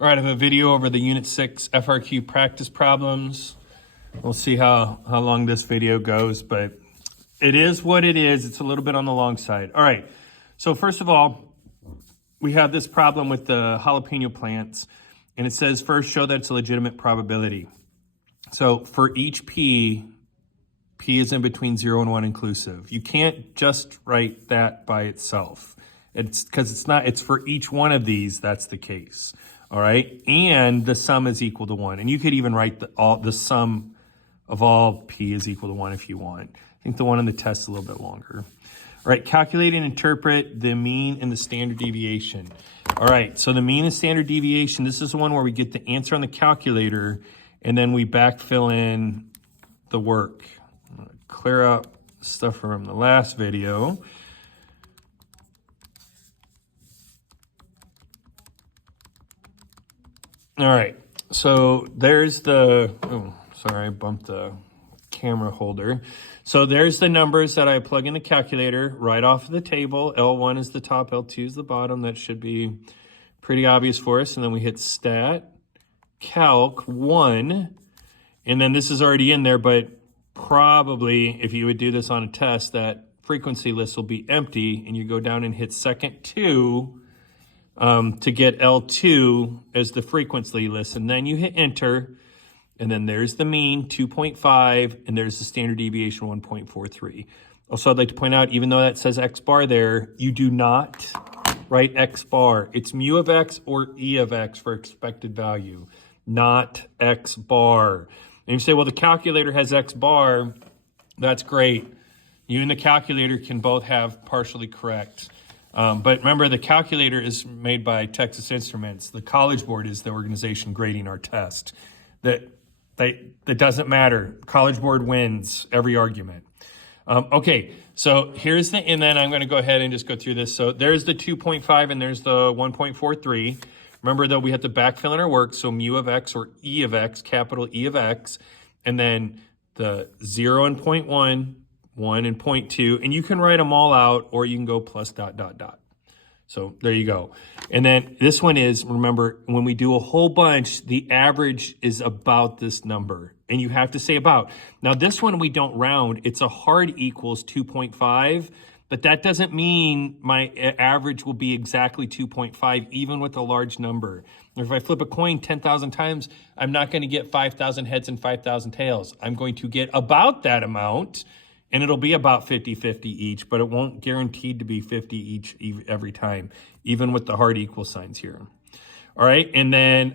All right, I have a video over the Unit 6 FRQ practice problems. We'll see how long this video goes, but it is what it is. It's a little bit on the long side. All right, so first of all, we have this problem with the jalapeno plants, and it says first show that it's a legitimate probability. So for each P is in between 0 and 1 inclusive. You can't just write that by itself. It's because it's for each one of these, that's the case. All right, and the sum is equal to 1. And you could even write the sum of all P is equal to 1 if you want. I think the one on the test is a little bit longer. All right, calculate and interpret the mean and the standard deviation. All right, so the mean and standard deviation, this is the one where we get the answer on the calculator and then we backfill in the work. I'm gonna clear up stuff from the last video. All right, so there's the, oh, sorry, I bumped the camera holder. So there's the numbers that I plug in the calculator right off of the table. L1 is the top, L2 is the bottom. That should be pretty obvious for us. And then we hit stat, calc 1. And then this is already in there, but probably if you would do this on a test, that frequency list will be empty. And you go down and hit second 2. To get L2 as the frequency list, and then you hit enter, and then there's the mean, 2.5, and there's the standard deviation, 1.43. Also, I'd like to point out, even though that says X bar there, you do not write X bar. It's mu of X or E of X for expected value, not X bar. And you say, well, the calculator has X bar. That's great. You and the calculator can both have partially correct. But remember, the calculator is made by Texas Instruments. The College Board is the organization grading our test. That doesn't matter. College Board wins every argument. Okay, so here's the, and then I'm going to go ahead and just go through this. So there's the 2.5 and there's the 1.43. Remember, though, we have to backfill in our work. So mu of X or E of X, capital E of X, and then the 0 and 0.1. 1 and 0.2, and you can write them all out, or you can go plus ... So there you go. And then this one is, remember, when we do a whole bunch, the average is about this number, and you have to say about. Now this one we don't round, it's a hard equals 2.5, but that doesn't mean my average will be exactly 2.5, even with a large number. If I flip a coin 10,000 times, I'm not going to get 5,000 heads and 5,000 tails. I'm going to get about that amount, and it'll be about 50-50 each, but it won't guaranteed to be 50 each every time, even with the hard equal signs here. All right, and then,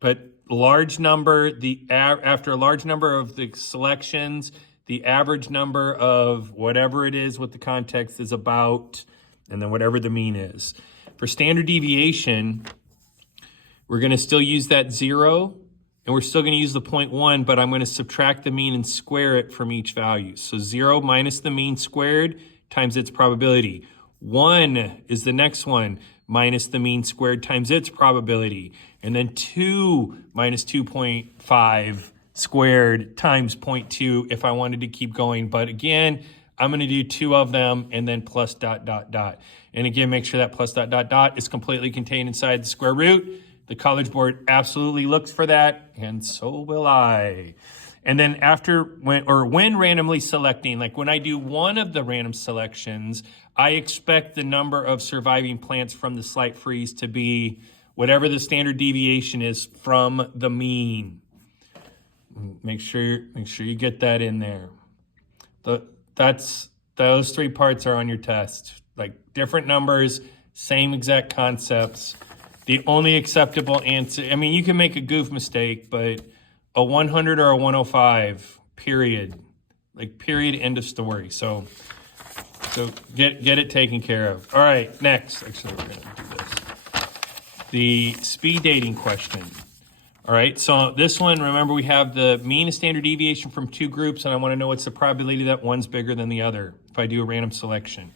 but large number, after a large number of the selections, the average number of whatever it is with the context is about, and then whatever the mean is. For standard deviation, we're gonna still use that 0, and we're still going to use the 0.1, but I'm going to subtract the mean and square it from each value. So 0 minus the mean squared times its probability. 1 is the next one, minus the mean squared times its probability. And then 2 minus 2.5 squared times 0.2 if I wanted to keep going. But again, I'm going to do 2 of them and then plus ... And again, make sure that plus ... is completely contained inside the square root. The College Board absolutely looks for that, and so will I. And then when randomly selecting, like when I do one of the random selections, I expect the number of surviving plants from the slight freeze to be whatever the standard deviation is from the mean. Make sure you get that in there. Those 3 parts are on your test. Like different numbers, same exact concepts. The only acceptable answer, I mean, you can make a goof mistake, but a 100 or a 105, period. Like, period, end of story. So get it taken care of. All right, next. Actually, we're going to do this. The speed dating question. All right, so this one, remember, we have the mean and standard deviation from 2 groups, and I want to know what's the probability that one's bigger than the other if I do a random selection.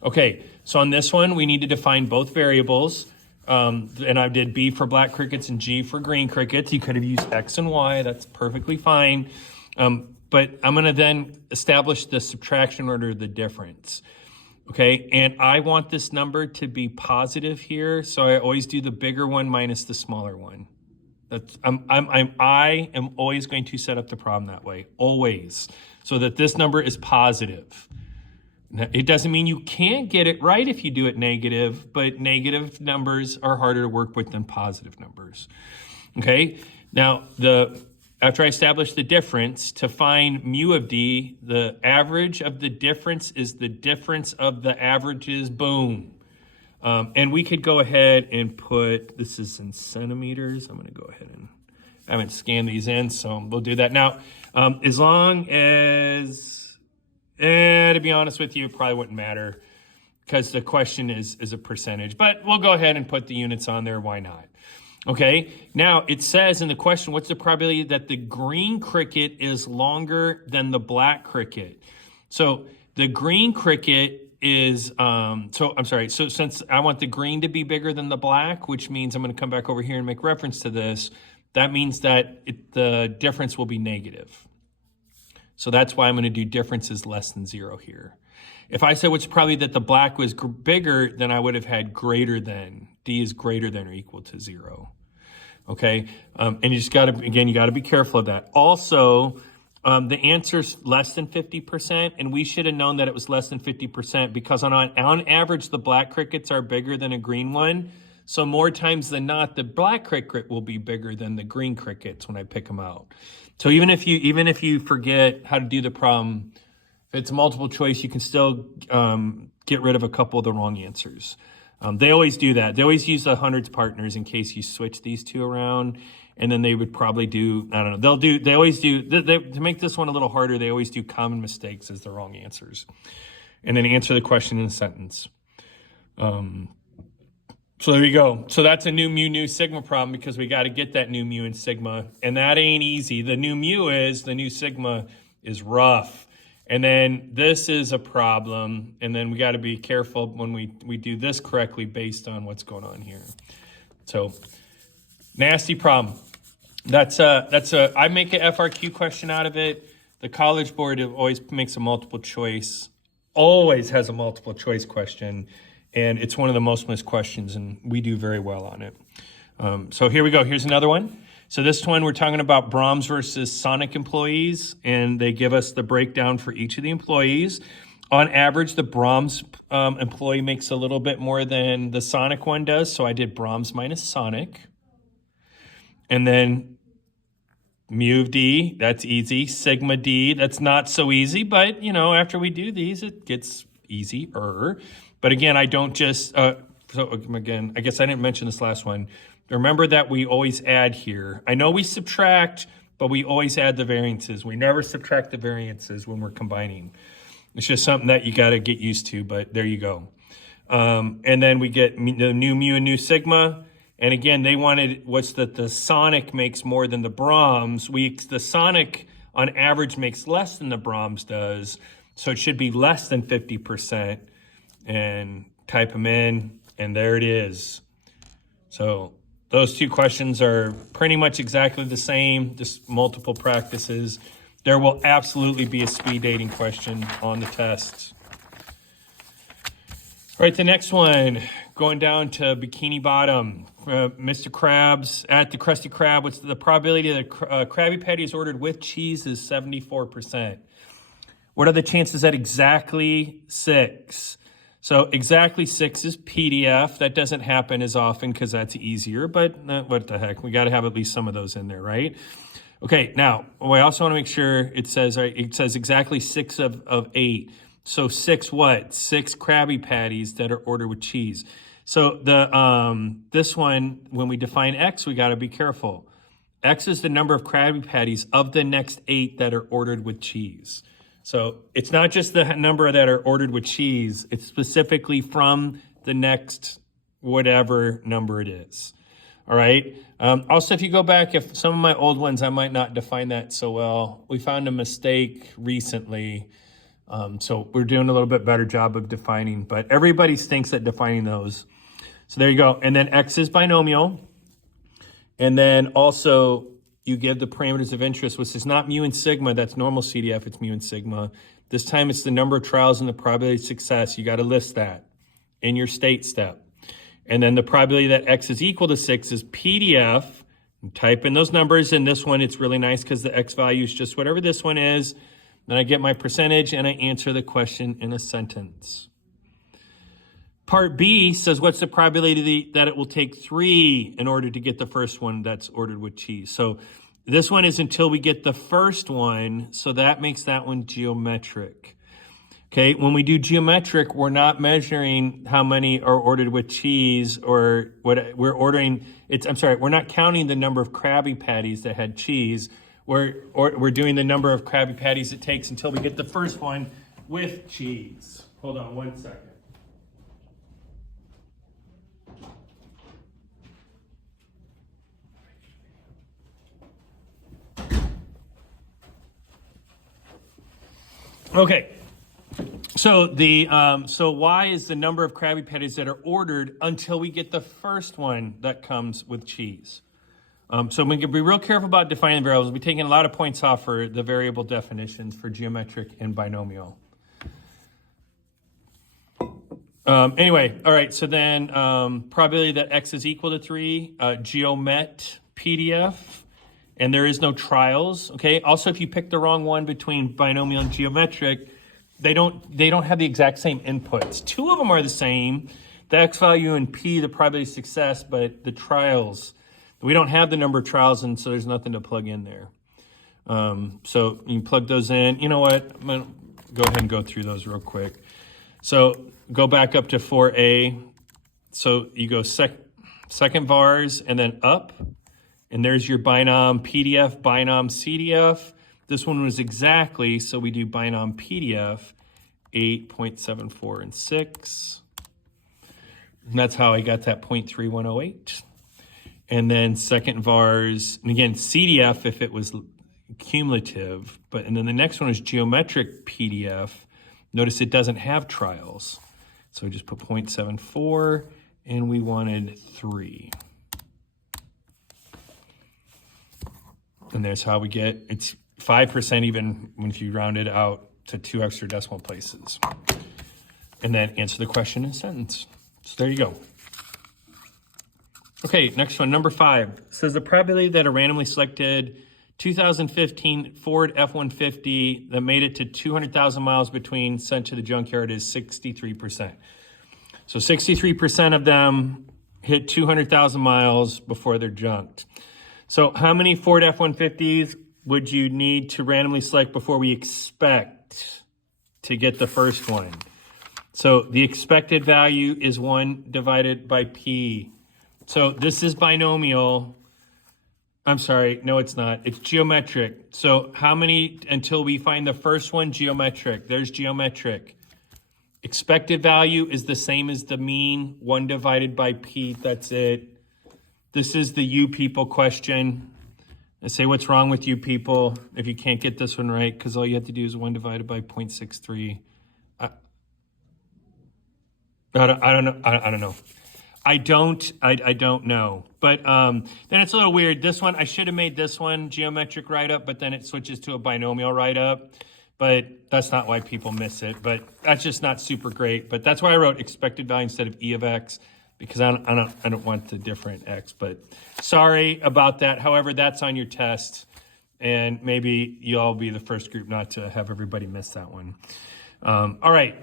Okay, so on this one, we need to define both variables. And I did B for black crickets and G for green crickets. You could have used X and Y. That's perfectly fine. But I'm going to then establish the subtraction order of the difference. Okay, and I want this number to be positive here, so I always do the bigger one minus the smaller one. I am always going to set up the problem that way, always, so that this number is positive. Now, it doesn't mean you can't get it right if you do it negative, but negative numbers are harder to work with than positive numbers. Okay, now after I establish the difference, to find mu of d, the average of the difference is the difference of the averages, boom. And we could go ahead and put, this is in centimeters. I'm gonna go ahead and, I haven't scanned these in, so we'll do that. Now, as long as, to be honest with you, it probably wouldn't matter because the question is a percentage, but we'll go ahead and put the units on there, why not? Okay, now it says in the question, what's the probability that the green cricket is longer than the black cricket? So the green cricket is, so since I want the green to be bigger than the black, which means I'm gonna come back over here and make reference to this, that means that the difference will be negative. So that's why I'm gonna do difference is less than 0 here. If I said what's probably that the black was bigger, then I would have had greater than. D is greater than or equal to 0. Okay, and you just gotta, again, you gotta be careful of that. Also, the answer's less than 50%, and we should have known that it was less than 50% because on average, the black crickets are bigger than a green one. So more times than not, the black cricket will be bigger than the green crickets when I pick them out. So even if you forget how to do the problem, if it's multiple choice, you can still get rid of a couple of the wrong answers. They always do that. They always use the hundreds partners in case you switch these two around, and then they would probably do, I don't know, to make this one a little harder, they always do common mistakes as the wrong answers. And then answer the question in a sentence. So there you go. So that's a new mu, new sigma problem because we got to get that new mu and sigma, and that ain't easy. The new mu is, the new sigma is rough. And then this is a problem, and then we got to be careful when we do this correctly based on what's going on here. So, nasty problem. I make an FRQ question out of it. The College Board always makes a multiple choice, always has a multiple choice question, and it's one of the most missed questions, and we do very well on it. So here we go. Here's another one. So this one, we're talking about Brahms versus Sonic employees, and they give us the breakdown for each of the employees. On average, the Brahms employee makes a little bit more than the Sonic one does, so I did Brahms minus Sonic. And then mu of D, that's easy. Sigma D, that's not so easy, but, you know, after we do these, it gets easier. But again, I don't just, again, I guess I didn't mention this last one. Remember that we always add here. I know we subtract, but we always add the variances. We never subtract the variances when we're combining. It's just something that you got to get used to, but there you go. And then we get the new mu and new sigma. And again, they wanted what's that the Sonic makes more than the Brahms. The Sonic on average makes less than the Brahms does. So it should be less than 50%. And type them in, and there it is. So those two questions are pretty much exactly the same, just multiple practices. There will absolutely be a speed dating question on the test. All right, the next one, going down to Bikini Bottom. Mr. Krabs at the Krusty Krab, what's the probability that a Krabby Patty is ordered with cheese is 74%. What are the chances that exactly 6? So exactly 6 is PDF. That doesn't happen as often because that's easier, but what the heck? We got to have at least some of those in there, right? Okay, now, I also want to make sure it says exactly 6 of 8. So 6 what? 6 Krabby Patties that are ordered with cheese. So this one, when we define X, we got to be careful. X is the number of Krabby Patties of the next 8 that are ordered with cheese. So it's not just the number that are ordered with cheese. It's specifically from the next whatever number it is. All right. Also, if you go back, if some of my old ones, I might not define that so well. We found a mistake recently. So we're doing a little bit better job of defining, but everybody stinks at defining those. So there you go. And then X is binomial. And then also you give the parameters of interest, which is not mu and sigma. That's normal CDF. It's mu and sigma. This time it's the number of trials and the probability of success. You got to list that in your state step. And then the probability that X is equal to 6 is PDF. Type in those numbers. In this one, it's really nice because the X value is just whatever this one is. Then I get my percentage and I answer the question in a sentence. Part B says, what's the probability that it will take 3 in order to get the first one that's ordered with cheese? So this one is until we get the first one. So that makes that one geometric. Okay, when we do geometric, we're not measuring how many are ordered with cheese or what we're ordering. We're not counting the number of Krabby Patties that had cheese. We're doing the number of Krabby Patties it takes until we get the first one with cheese. Hold on 1 second. Okay. So so Y is the number of Krabby Patties that are ordered until we get the first one that comes with cheese. So we can be real careful about defining variables. We'll be taking a lot of points off for the variable definitions for geometric and binomial. Anyway, all right, so then probability that X is equal to 3, geomet PDF, and there is no trials, okay? Also, if you pick the wrong one between binomial and geometric, they don't have the exact same inputs. 2 of them are the same, the X value and P, the probability of success, but the trials, we don't have the number of trials, and so there's nothing to plug in there. So you plug those in. You know what? I'm going to go ahead and go through those real quick. So go back up to 4A. So you go second vars and then up. And there's your binom PDF, binom CDF. This one was exactly, so we do binom PDF, 8.74 and 6. And that's how I got that 0.3108. And then second vars, and again, CDF if it was cumulative, and then the next one is geometric PDF. Notice it doesn't have trials. So we just put 0.74 and we wanted 3. And there's how we get, it's 5% even when you round it out to 2 extra decimal places. And then answer the question in a sentence. So there you go. Okay, next one, number 5. Says the probability that a randomly selected 2015 Ford F-150 that made it to 200,000 miles between sent to the junkyard is 63%. So 63% of them hit 200,000 miles before they're junked. So how many Ford F-150s would you need to randomly select before we expect to get the first one? So the expected value is 1 divided by P. So this is binomial. I'm sorry, no it's not. It's geometric. So how many until we find the first one? Geometric. There's geometric. Expected value is the same as the mean, 1 divided by P, that's it. This is the you people question. I say what's wrong with you people if you can't get this one right, because all you have to do is 1 divided by 0.63. I don't know. I don't know. I don't know. But then it's a little weird. This one, I should have made this one geometric write-up, but then it switches to a binomial write-up. But that's not why people miss it. But that's just not super great. But that's why I wrote expected value instead of E of X, because I don't want the different X. But sorry about that. However, that's on your test. And maybe you'll be the first group not to have everybody miss that one. All right.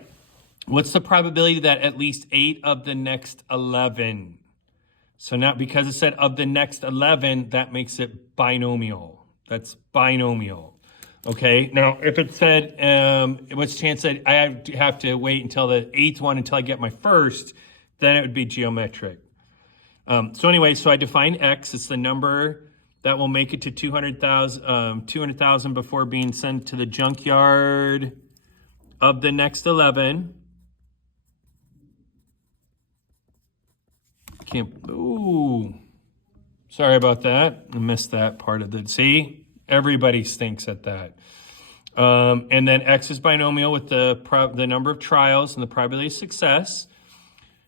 What's the probability that at least 8 of the next 11? So now, because it said of the next 11, that makes it binomial. That's binomial. Okay. Now, if it said, what's the chance that I have to wait until the 8th one until I get my first, then it would be geometric. So anyway, so I define X. It's the number that will make it to 200,000 before being sent to the junkyard of the next 11. Ooh, sorry about that. I missed that part of the, see, everybody stinks at that. And then X is binomial with the number of trials and the probability of success.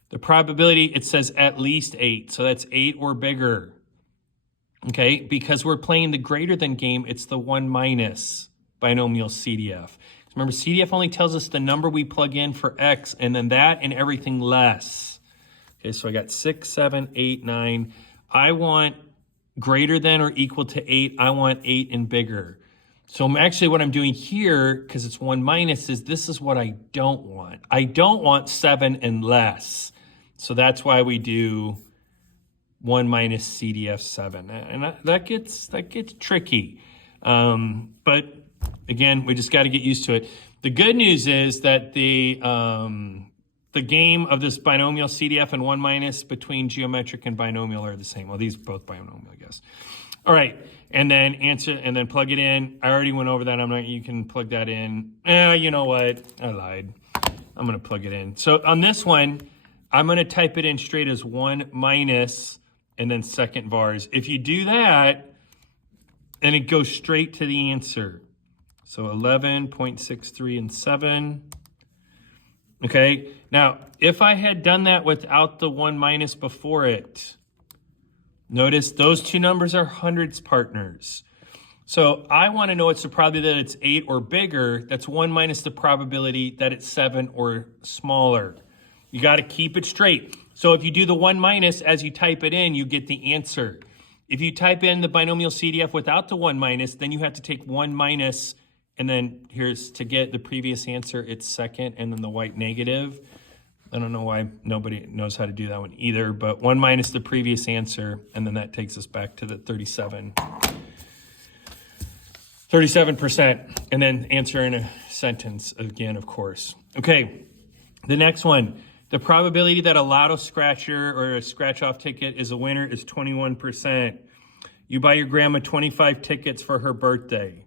The probability, it says at least 8, so that's 8 or bigger. Okay, because we're playing the greater than game, it's the 1 minus binomial CDF. Remember, CDF only tells us the number we plug in for x, and then that and everything less. Okay, so I got 6, 7, 8, 9. I want greater than or equal to 8. I want 8 and bigger. So what I'm doing here, because it's 1 minus, is this is what I don't want. I don't want 7 and less. So that's why we do 1 minus CDF 7. And that gets tricky. But again, we just got to get used to it. The good news is that the game of this binomial CDF and 1 minus between geometric and binomial are the same. Well, these are both binomial, I guess. All right, and then plug it in. I already went over that. You can plug that in. You know what? I lied. I'm going to plug it in. So on this one, I'm going to type it in straight as 1 minus and then second vars. If you do that, then it goes straight to the answer. So 11.63 and 7. Okay, now if I had done that without the 1 minus before it, notice those two numbers are hundreds partners. So I want to know what's the probability that it's 8 or bigger. That's 1 minus the probability that it's 7 or smaller. You got to keep it straight. So if you do the 1 minus as you type it in, you get the answer. If you type in the binomial CDF without the 1 minus, then you have to take 1 minus, and then here's to get the previous answer, it's second, and then the white negative. I don't know why nobody knows how to do that one either, but 1 minus the previous answer, and then that takes us back to the 37%, and then answer in a sentence again, of course. Okay, the next one. The probability that a lotto scratcher or a scratch-off ticket is a winner is 21%. You buy your grandma 25 tickets for her birthday.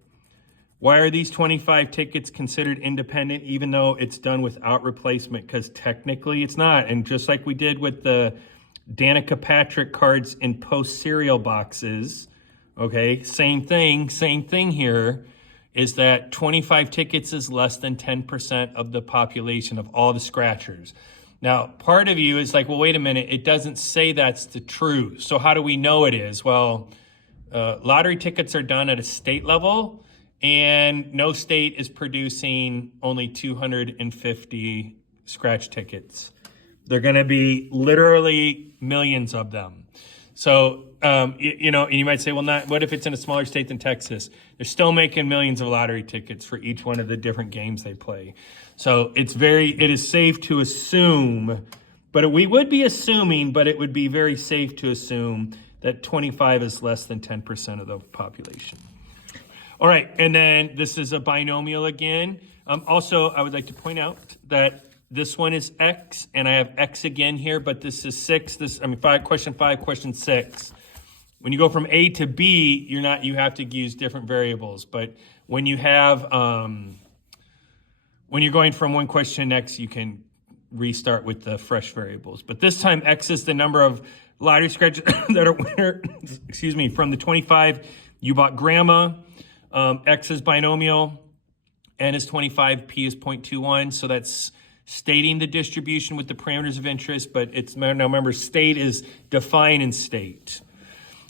Why are these 25 tickets considered independent even though it's done without replacement? Because technically it's not. And just like we did with the Danica Patrick cards in post-cereal boxes, okay, same thing here, is that 25 tickets is less than 10% of the population of all the scratchers. Now, part of you is like, well, wait a minute, it doesn't say that's the truth. So how do we know it is? Well, lottery tickets are done at a state level, and no state is producing only 250 scratch tickets. They're going to be literally millions of them. So, you might say, well, what if it's in a smaller state than Texas? They're still making millions of lottery tickets for each one of the different games they play. So it is safe to assume, but we would be assuming, but it would be very safe to assume that 25 is less than 10% of the population. All right, and then this is a binomial again. Also, I would like to point out that this one is X, and I have X again here, but this is 6. Question 5, question 6. When you go from A to B, you have to use different variables. But when you have, when you're going from one question to next, you can restart with the fresh variables. But this time, X is the number of lottery scratches that are winner, from the 25 you bought grandma. X is binomial, N is 25, P is 0.21. So that's stating the distribution with the parameters of interest, but now remember, state is define in state.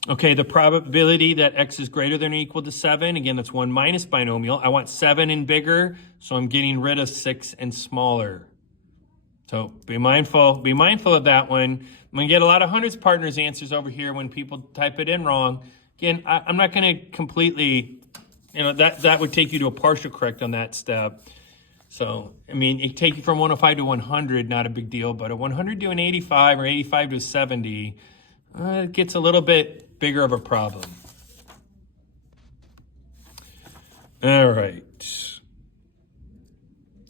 Okay, the probability that X is greater than or equal to 7, again, that's 1 minus binomial. I want 7 and bigger, so I'm getting rid of 6 and smaller. So be mindful of that one. I'm going to get a lot of hundreds partners answers over here when people type it in wrong. Again, I'm not going to completely, that would take you to a partial correct on that step. So, it take you from 105 to 100, not a big deal, but a 100 to an 85 or 85 to a 70, it gets a little bit bigger of a problem. All right.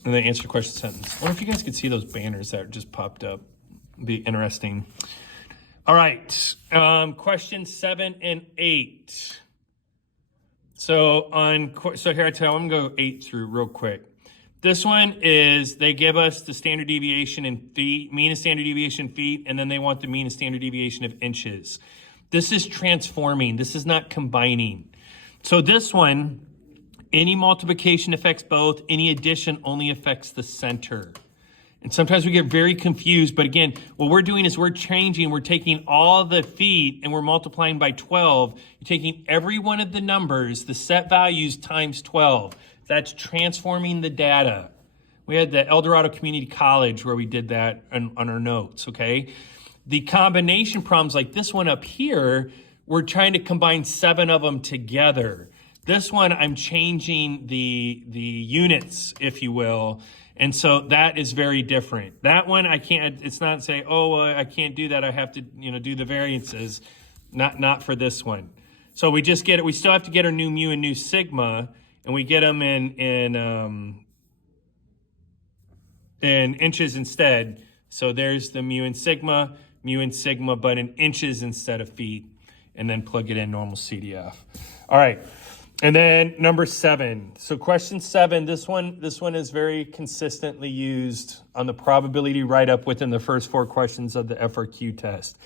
And then answer question sentence. I wonder if you guys could see those banners that just popped up. It'd be interesting. All right. Question 7 and 8. So here I tell I'm going to go 8 through real quick. This one is they give us the standard deviation in feet, mean and standard deviation feet, and then they want the mean and standard deviation of inches. This is transforming. This is not combining. So this one, any multiplication affects both. Any addition only affects the center. And sometimes we get very confused. But again, what we're doing is we're taking all the feet and we're multiplying by 12. You're taking every one of the numbers, the set values times 12. That's transforming the data. We had the El Dorado Community College where we did that on our notes, okay? The combination problems like this one up here, we're trying to combine 7 of them together. This one, I'm changing the units, if you will. And so that is very different. That one, I can't, it's not say, oh, I can't do that. I have to, do the variances. Not for this one. So we just get it. We still have to get our new mu and new sigma, and we get them in inches instead. So there's the mu and sigma, but in inches instead of feet, and then plug it in normal CDF. All right. And then number 7. So question 7, this one is very consistently used on the probability write-up within the first 4 questions of the FRQ test.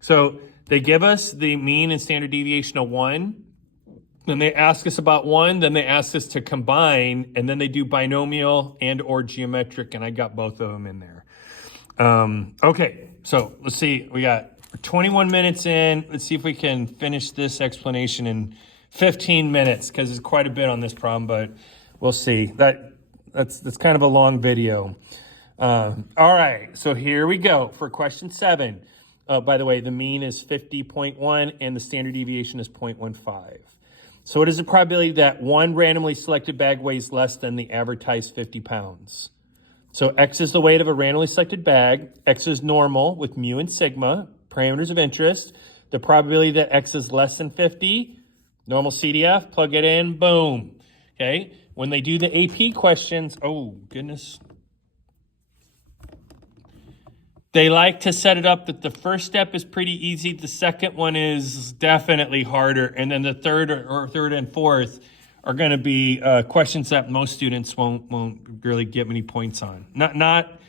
So they give us the mean and standard deviation of 1. Then they ask us about 1. Then they ask us to combine. And then they do binomial and or geometric. And I got both of them in there. Okay, so let's see. We got 21 minutes in. Let's see if we can finish this explanation in 15 minutes, because there's quite a bit on this problem, but we'll see. That's kind of a long video. All right, so here we go for question 7. By the way, the mean is 50.1 and the standard deviation is 0.15. So what is the probability that one randomly selected bag weighs less than the advertised 50 pounds? So X is the weight of a randomly selected bag. X is normal with mu and sigma, parameters of interest. The probability that X is less than 50, normal CDF, plug it in, boom. Okay, when they do the AP questions, oh goodness. They like to set it up that the first step is pretty easy. The second one is definitely harder. And then the third and fourth are going to be questions that most students won't really get many points on. Not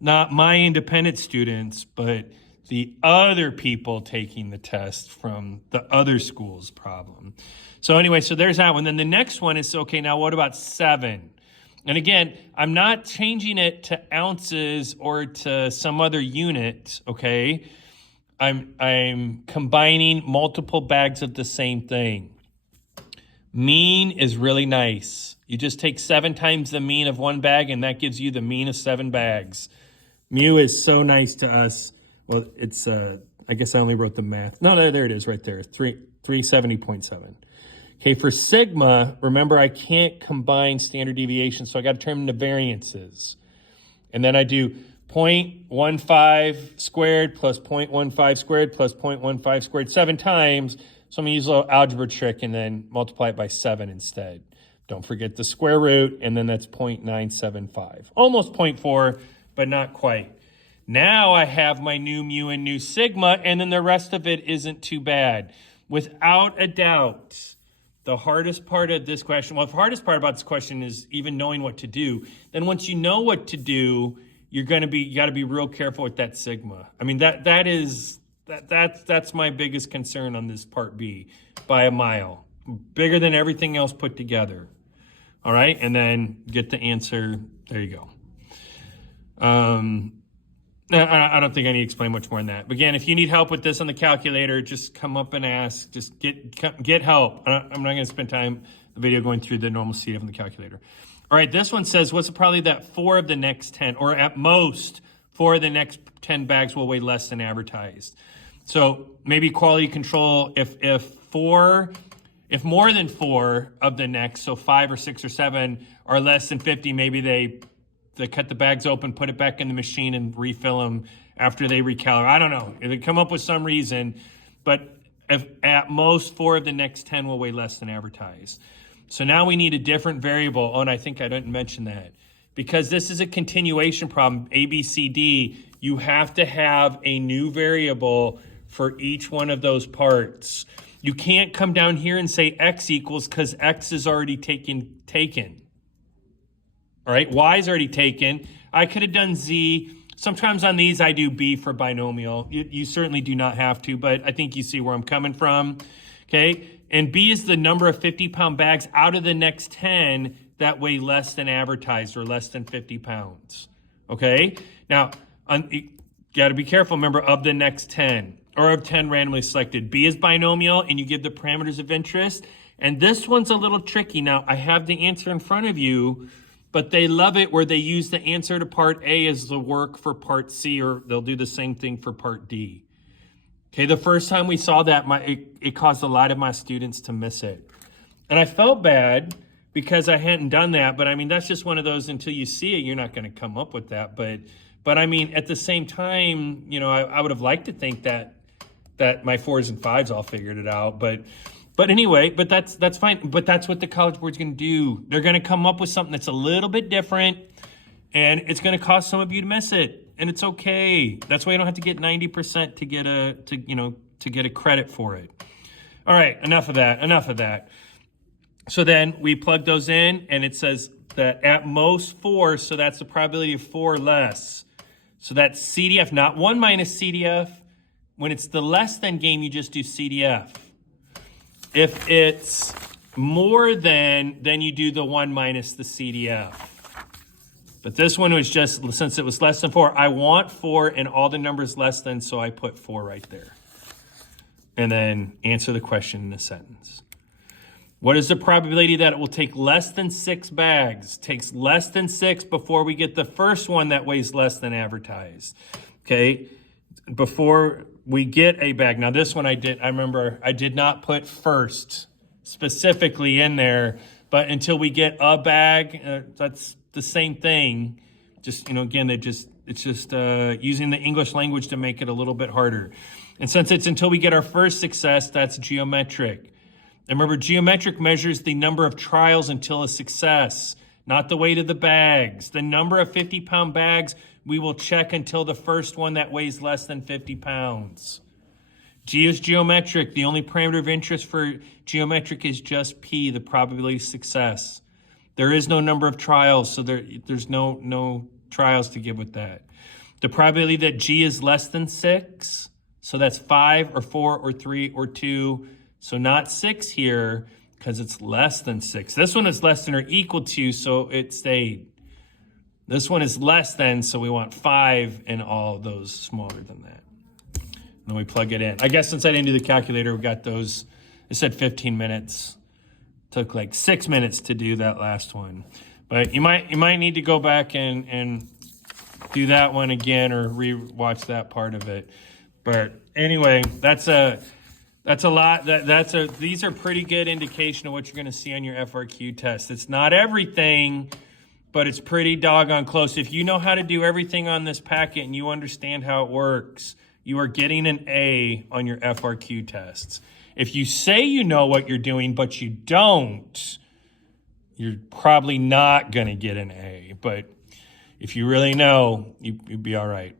my independent students, but the other people taking the test from the other school's problem. So anyway, so there's that one. Then the next one is, okay, now what about 7? And again, I'm not changing it to ounces or to some other unit, okay? I'm combining multiple bags of the same thing. Mean is really nice. You just take 7 times the mean of one bag, and that gives you the mean of 7 bags. Mu is so nice to us. Well, it's, I guess I only wrote the math. No, there it is right there, 370.7. Okay, for sigma, remember I can't combine standard deviation, so I got to turn them into variances. And then I do 0.15 squared plus 0.15 squared plus 0.15 squared 7 times. So I'm going to use a little algebra trick and then multiply it by 7 instead. Don't forget the square root, and then that's 0.975. Almost 0.4, but not quite. Now I have my new mu and new sigma, and then the rest of it isn't too bad. Without a doubt, the hardest part of this question, well, the hardest part about this question is even knowing what to do. Then once you know what to do, you got to be real careful with that sigma. I mean, that's my biggest concern on this part B by a mile. Bigger than everything else put together. All right, and then get the answer. There you go. I don't think I need to explain much more than that. But again, if you need help with this on the calculator, just come up and ask. Just get help. I'm not going to spend time the video going through the normal CDF on the calculator. All right, this one says, what's the probability that 4 of the next 10, or at most 4 of the next 10 bags will weigh less than advertised? So maybe quality control, if more than 4 of the next, so 5 or 6 or 7 are less than 50, maybe they cut the bags open, put it back in the machine, and refill them after they recalibrate. I don't know. They come up with some reason, but if at most 4 of the next 10 will weigh less than advertised. So now we need a different variable. Oh, and I think I didn't mention that. Because this is a continuation problem, A, B, C, D, you have to have a new variable for each one of those parts. You can't come down here and say X equals because X is already taken. All right, Y is already taken. I could have done Z. Sometimes on these I do B for binomial. You certainly do not have to, but I think you see where I'm coming from. Okay, and B is the number of 50-pound bags out of the next 10 that weigh less than advertised or less than 50 pounds. Okay? Now, you got to be careful, remember, of the next 10, or of 10 randomly selected. B is binomial, and you give the parameters of interest. And this one's a little tricky. Now, I have the answer in front of you, but they love it where they use the answer to part A as the work for part C, or they'll do the same thing for part D. Okay, the first time we saw that, it caused a lot of my students to miss it. And I felt bad because I hadn't done that, but I mean, that's just one of those, until you see it, you're not going to come up with that. But I mean, at the same time, you know, I would have liked to think that my 4s and 5s all figured it out. But anyway, but that's fine. But that's what the College Board's going to do. They're going to come up with something that's a little bit different, and it's going to cause some of you to miss it. And it's okay. That's why you don't have to get 90% to get a credit for it. All right, enough of that. So then we plug those in, and it says that at most 4, so that's the probability of 4 less. So that's CDF, not 1 minus CDF. When it's the less than game, you just do CDF. If it's more than, then you do the 1 minus the CDF. But this one was just, since it was less than 4, I want 4 and all the numbers less than, so I put 4 right there. And then answer the question in a sentence. What is the probability that it will take less than 6 bags? Takes less than 6 before we get the first one that weighs less than advertised. Okay, before we get a bag. Now this one I remember I did not put first specifically in there, but until we get a bag, that's the same thing. Just, you know, again, it's just using the English language to make it a little bit harder. And since it's until we get our first success, that's geometric. And remember, geometric measures the number of trials until a success, not the weight of the bags. The number of 50-pound bags we will check until the first one that weighs less than 50 pounds. G is geometric. The only parameter of interest for geometric is just P, the probability of success. There is no number of trials, so there's no trials to give with that. The probability that G is less than 6, so that's 5 or 4 or 3 or 2, so not 6 here because it's less than 6. This one is less than or equal to, so it stayed. This one is less than, so we want 5 and all those smaller than that. And then we plug it in. I guess since I didn't do the calculator, we got those. It said 15 minutes. Took like 6 minutes to do that last one. But you might need to go back and do that one again, or re-watch that part of it. But anyway, that's a lot. These are pretty good indication of what you're going to see on your FRQ test. It's not everything, but it's pretty doggone close. If you know how to do everything on this packet and you understand how it works, you are getting an A on your FRQ tests. If you say you know what you're doing, but you don't, you're probably not going to get an A. But if you really know, you'd be all right.